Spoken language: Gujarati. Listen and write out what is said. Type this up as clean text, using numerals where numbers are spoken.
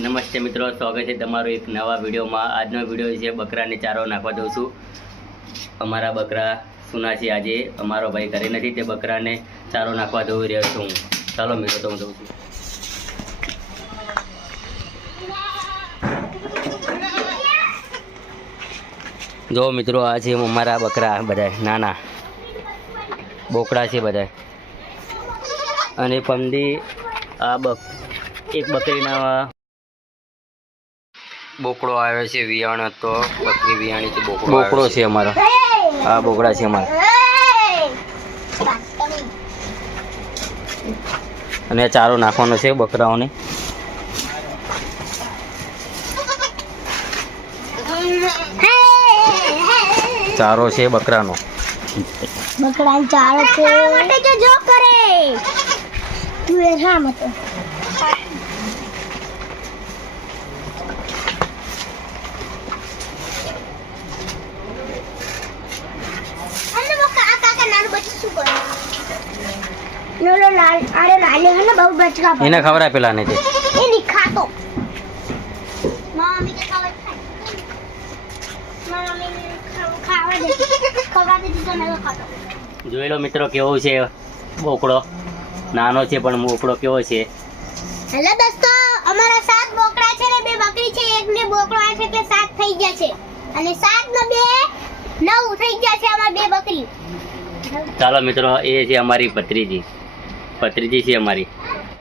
નમસ્તે મિત્રો, સ્વાગત છે તમારું એક નવા વિડીયોમાં। આજનો વિડીયો છે બકરાને ચારો નાખવા દઉં છું। અમારા બકરા સુના છે। આજે અમારો ભાઈ ઘરે નથી, તે બકરાને ચારો નાખવા દઉં રહ્યો છું હું। ચાલો મિત્રો, તો હું દઉં છું। જો મિત્રો, આ છે અમારા બકરા, બધા નાના બોકડા છે બધા। અને પમદી આ એક બકરીના બોકડો આવ્યો છે, વિયાણ હતો, બકરી વિયાણી છે, બોકડો છે અમારો। આ બોકડા છે અમારા, અને ચારો નાખવાનો છે બકરાઓને। ચારો છે બકરાનો, બકરાનો ચારો છે। માટે જો કરે તું એ હા મત એને ખબર પેલા ને જોઈ લો મિત્રો, કેવો છે બોકડો। નાનો છે પણ બોકડો કેવો છે। હેલો દોસ્તો, અમારા 7 બોકડા છે ને 2 બકરી છે। એક ને બોકડો આવે છે એટલે 7 થઈ ગયા છે, અને 7 ને 2 9 થઈ ગયા છે અમાર 2 બકરી। ચાલો મિત્રો, એ છે અમારી ભત્રીજી છે અમારી।